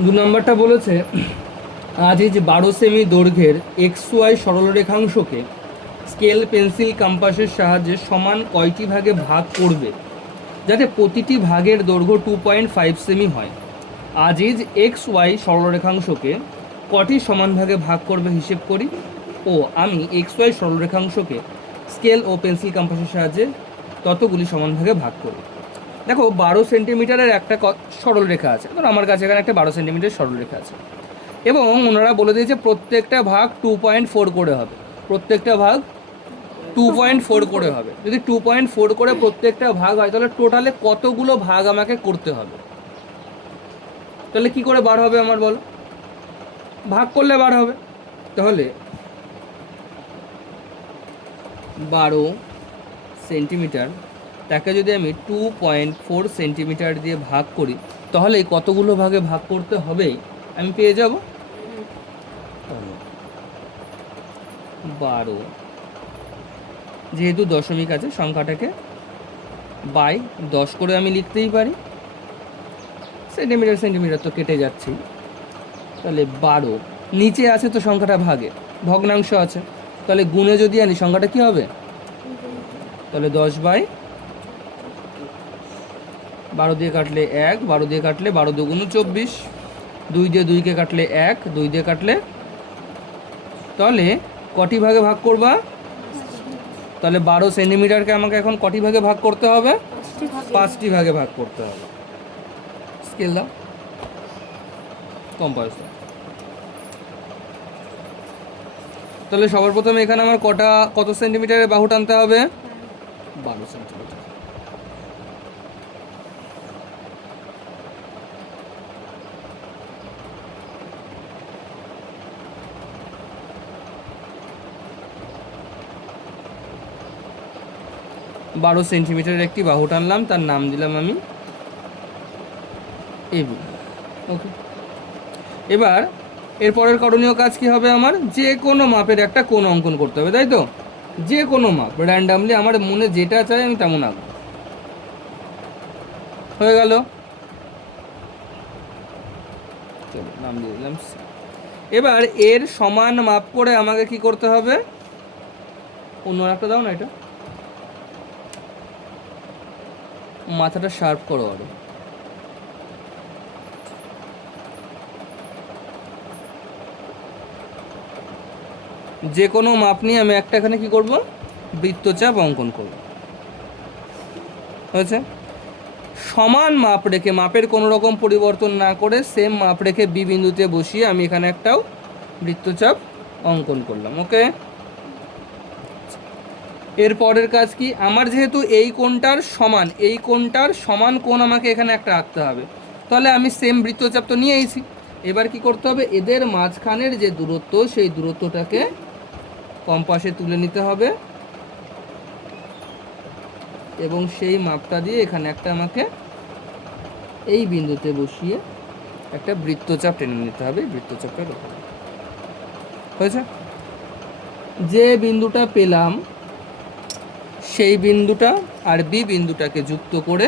দু নম্বরটা বলেছে আজ এই যে 12 সেমি দৈর্ঘ্যের এক্স ওয়াই সরলরেখাংশকে স্কেল পেন্সিল কম্পাসের সাহায্যে সমান কয়টি ভাগে ভাগ করবে যাতে প্রতিটি ভাগের দৈর্ঘ্য 2.5 সেমি হয়। আজ ইজ এক্স ওয়াই সরলরেখাংশকে কটি সমান ভাগে ভাগ করবে হিসেব করি ও আমি এক্স ওয়াই সরলরেখাংশকে স্কেল ও পেন্সিল কম্পাসের সাহায্যে ততগুলি সমান ভাগে ভাগ করব। দেখো 12 সেন্টিমিটারের একটা সরলরেখা আছে, ধরো আমার কাছে এখানে একটা 12 সেন্টিমিটার সরলরেখা আছে এবং ওনারা বলে দিয়েছে প্রত্যেকটা ভাগ 2.4 করে হবে। প্রত্যেকটা ভাগ 2.4 করে হবে। যদি 2.4 করে প্রত্যেকটা ভাগ হয় তাহলে টোটালে কতগুলো ভাগ আমাকে করতে হবে? তাহলে কি করে বার হবে আমার বলো? ভাগ করলে বার হবে। তাহলে 12 সেন্টিমিটার তাকে যদি আমি 2.4 সেন্টিমিটার দিয়ে ভাগ করি তাহলে কতগুলো ভাগে ভাগ করতে হবে আমি পেয়ে যাব। 12, যেহেতু দশমিক আছে সংখ্যাটাকে বাই 10 করে আমি লিখতেই পারি। সেন্টিমিটার সেন্টিমিটার তো কেটে যাচ্ছি। তাহলে 12, নিচে আছে তো সংখ্যাটা ভাগে, ভগ্নাংশ আছে, তাহলে গুণে যদি আনি সংখ্যাটা কি হবে? তাহলে 10/12 দিয়ে কাটলে 1, 12 দিয়ে কাটলে 12 দুগুণ 24, 2 দিয়ে 2কে কাটলে 1, 2 দিয়ে কাটলে, তাহলে কটি ভাগে ভাগ করবা? তাহলে 12 সেন্টিমিটারকে আমাকে এখন কটি ভাগে ভাগ করতে হবে? 5টি ভাগে ভাগ করতে হবে। স্কেল দাও, কম্পাস দাও। তাহলে সবার প্রথমে এখানে আমার কত সেন্টিমিটারের বাহু টানতে হবে? 12 সেন্টিমিটার। বারো সেন্টিমিটারের একটি বাহু টানলাম, তার নাম দিলাম আমি এবি। ওকে, এবার এরপরের করণীয় কাজ কি হবে? আমার যে কোনো মাপের একটা কোণ অঙ্কন করতে হবে, তাই তো? যে কোনো মাপ র্যান্ডামলি আমার মনে যেটা চাই আমি তেমন আঁকবো। হয়ে গেল, চলো নাম দিয়ে দিলাম। এবার এর সমান মাপ করে আমাকে কি করতে হবে? অন্য একটা দাও না, এটা মাথাটা শার্প করো আরো। যে কোনো মাপ নিয়ে আমি একটা এখানে কি করব? বৃত্তচাপ অঙ্কন করব। হয়েছে? সমান মাপ রেখে, মাপের কোনো রকম পরিবর্তন না করে সেম মাপ রেখে বি বিন্দুতে বসিয়ে আমি এখানে একটাও বৃত্তচাপ অঙ্কন করলাম। ওকে, এর পরের কাজ কি? আমার যেহেতু এই কোণটার সমান, এই কোণটার সমান কোণ আমাকে এখানে একটা আঁকতে হবে, তাহলে আমি সেম বৃত্তচাপ তো নিয়েইছি। এবার কি করতে হবে? এদের মাঝখানের যে দূরত্ব সেই দূরত্বটাকে কম্পাসে তুলে নিতে হবে এবং সেই মাপটা দিয়ে এখানে একটা আমাকে এই বিন্দুতে বসিয়ে একটা বৃত্তচাপ টেনে নিতে হবে বৃত্তচাপের উপর। হয়েছে? যে বিন্দুটা পেলাম সেই বিন্দুটা আর বি বিন্দুটাকে যুক্ত করে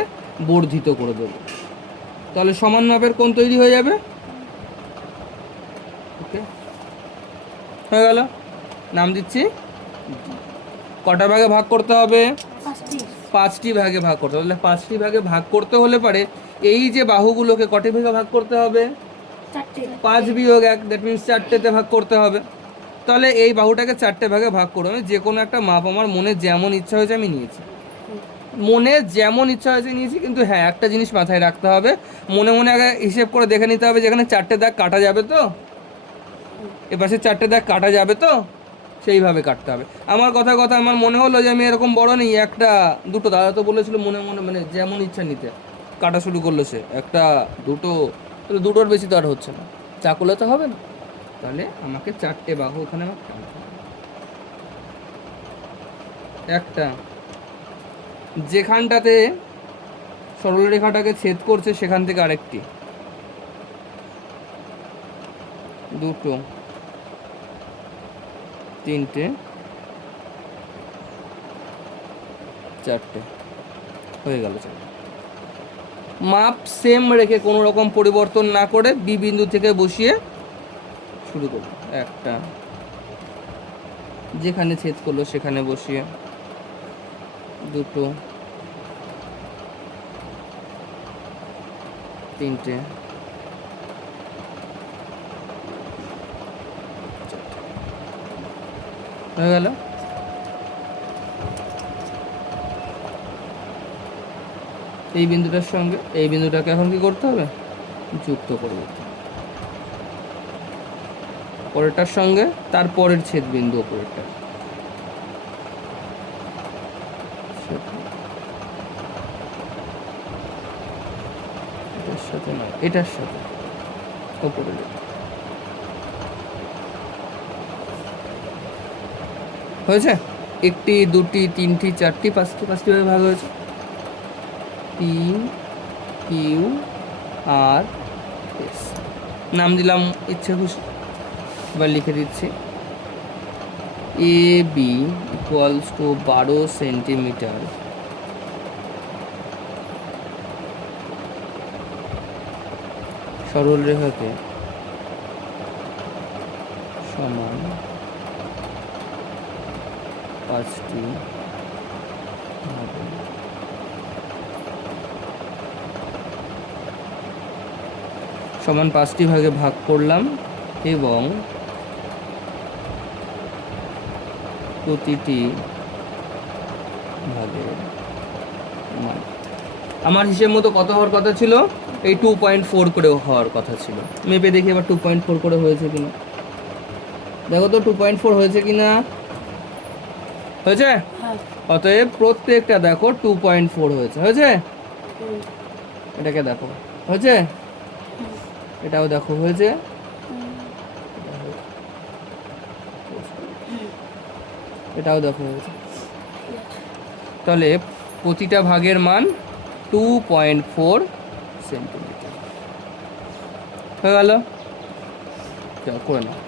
বর্ধিত করে দেব, তাহলে সমান মাপের কোণ তৈরি হয়ে যাবে। ওকে, হয়ে গেল। নাম দিচ্ছি। কটা ভাগে ভাগ করতে হবে? 5টি ভাগে ভাগ করতে হবে। তাহলে 5টি ভাগে ভাগ করতে হলে পারে এই যে বাহুগুলোকে কটি ভাগে ভাগ করতে হবে? 5 বিয়োগ 1, দ্যাট মিনস 4টেতে ভাগ করতে হবে। তাহলে এই বাহুটাকে 4টে ভাগে ভাগ করে আমি যে কোনো একটা মাপ আমার মনে যেমন ইচ্ছা হয়েছে আমি নিয়েছি, মনে যেমন ইচ্ছা হয়েছে নিয়েছি। কিন্তু হ্যাঁ, একটা জিনিস মাথায় রাখতে হবে, মনে মনে আগে হিসেব করে দেখে নিতে হবে যেখানে 4টে দাগ কাটা যাবে তো, এপাশে 4টে দাগ কাটা যাবে তো, সেইভাবে কাটতে হবে। আমার কথা আমার মনে হলো যে আমি এরকম বড় নেই, একটা দুটো, দাদা তো বলেছিল মনে মনে মানে যেমন ইচ্ছা নিতে, কাটা শুরু করলো সে একটা দুটো, তাহলে দুটোর বেশি তো আর হচ্ছে না, চাকুলে তো হবে না। তাহলে আমাকে 4টে বাহু ওখানে আমার টানতে হবে। একটা যেখানটাতে সরলরেখাটাকে ছেদ করছে সেখান থেকে আরেকটি, দুটো, তিনটে, 4টে, হয়ে গেল। মাপ সেম রেখে কোনো রকম পরিবর্তন না করে বি বিন্দু থেকে বসিয়ে শুরু করব। একটা, যেখানে ছেদ করলো সেখানে বসিয়ে, দুটো, তিনটে, হয়ে গেল। এই বিন্দুটার সঙ্গে এই বিন্দুটাকে এখন কি করতে হবে? যুক্ত করে দিতে হবে। পরেরটার সঙ্গে তার পরের ছেদ বিন্দু পরেরটা, এটার সাথে নয়, এটার সাথে ওপরে হয়েছে। একটি, দুটি, তিনটি, চারটি, পাঁচটি, পাঁচটি ভাবে ভাগ হয়েছে। পি, কিউ, আর, এস। নাম দিলাম ইচ্ছে খুশি। এবার লিখে দিচ্ছি A B equals to 12 centimetre সরল রেখাকে সমান 5টি ভাগে সমান 5টি ভাগে ভাগ করলাম এবং প্রতিটি ভাগের মান আমার হিসেব মতো কত হওয়ার কথা ছিল? এই 2.4 করে হওয়ার কথা ছিল। মেপে দেখি এবার 2.4 করে হয়েছে কিনা। দেখো তো 2.4 হয়েছে কিনা। হয়েছে? অতএব প্রত্যেকটা দেখো 2.4 হয়েছে। হয়েছে? এটাকে দেখো হয়েছে, এটাও দেখো হয়েছে, এটাও দেখো হয়েছে। তাহলে প্রতিটা ভাগের মান 2.4 সেন্টিমিটার হয়ে গেল। করে নাও।